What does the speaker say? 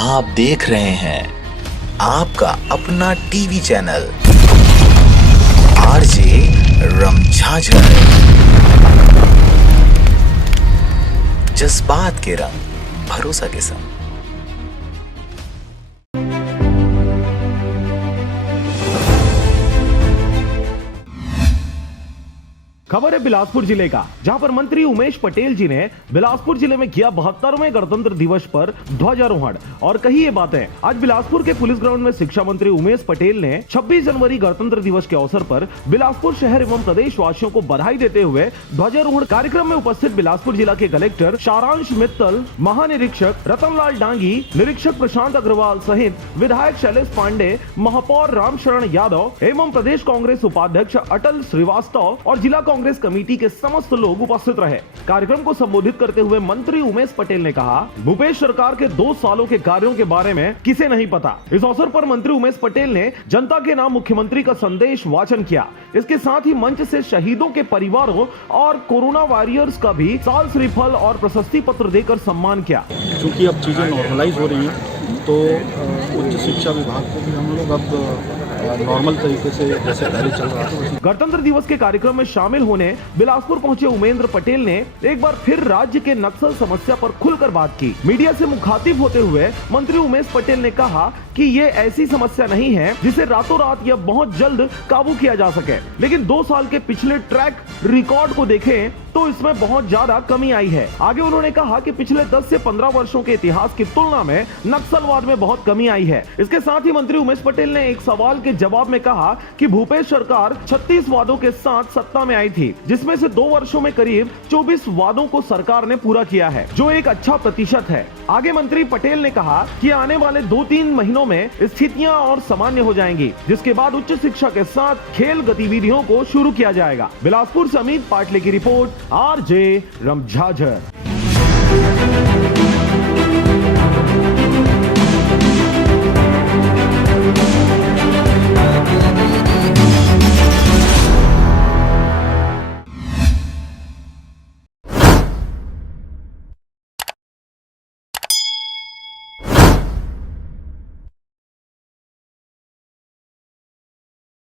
आप देख रहे हैं आपका अपना टीवी चैनल आरजे रमझाझर। जज्बात के रंग, भरोसा के संग। खबर है बिलासपुर जिले का, जहां पर मंत्री उमेश पटेल जी ने बिलासपुर जिले में किया 72वें गणतंत्र दिवस पर ध्वजारोहण और कही ये बातें। आज बिलासपुर के पुलिस ग्राउंड में शिक्षा मंत्री उमेश पटेल ने 26 जनवरी गणतंत्र दिवस के अवसर पर बिलासपुर शहर एवं प्रदेश वासियों को बधाई देते हुए ध्वजारोहण कार्यक्रम में उपस्थित बिलासपुर जिला के कलेक्टर सारांश मित्तल, महानिरीक्षक रतनलाल डांगी, निरीक्षक प्रशांत अग्रवाल सहित विधायक शैलेश पांडे, महापौर रामशरण यादव एवं प्रदेश कांग्रेस उपाध्यक्ष अटल श्रीवास्तव और जिला कांग्रेस कमेटी के समस्त लोग उपस्थित रहे। कार्यक्रम को संबोधित करते हुए मंत्री उमेश पटेल ने कहा, भूपेश सरकार के 2 सालों के कार्यों के बारे में किसे नहीं पता। इस अवसर पर मंत्री उमेश पटेल ने जनता के नाम मुख्यमंत्री का संदेश वाचन किया। इसके साथ ही मंच से शहीदों के परिवारों और कोरोना वॉरियर्स का भी साल श्रीफल और प्रशस्ति पत्र देकर सम्मान किया। क्योंकि अब चीजें नॉर्मलाइज हो रही हैं तो उच्च शिक्षा विभाग को भी हम लोग अब नॉर्मल तरीके से जैसे पहले चल रहा था। गणतंत्र दिवस के कार्यक्रम में शामिल होने बिलासपुर पहुंचे उमेंद्र पटेल ने एक बार फिर राज्य के नक्सल समस्या पर खुलकर बात की। मीडिया से मुखातिब होते हुए मंत्री उमेश पटेल ने कहा कि ये ऐसी समस्या नहीं है जिसे रातों रात या बहुत जल्द काबू किया जा सके, लेकिन 2 साल के पिछले ट्रैक रिकॉर्ड को देखें तो इसमें बहुत ज्यादा कमी आई है। आगे उन्होंने कहा कि पिछले 10 से 15 वर्षों के इतिहास की तुलना में नक्सलवाद में बहुत कमी आई है। इसके साथ ही मंत्री उमेश पटेल ने एक सवाल के जवाब में कहा कि भूपेश सरकार 36 वादों के साथ सत्ता में आई थी, जिसमें से 2 वर्षों में करीब 24 वादों को सरकार ने पूरा किया है, जो एक अच्छा प्रतिशत है। आगे मंत्री पटेल ने कहा कि आने वाले 2-3 महीनों में स्थितियां और सामान्य हो जाएंगी, जिसके बाद उच्च शिक्षा के साथ खेल गतिविधियों को शुरू किया जाएगा। बिलासपुर से अमित पाटले की रिपोर्ट, आरजे रमझाझर।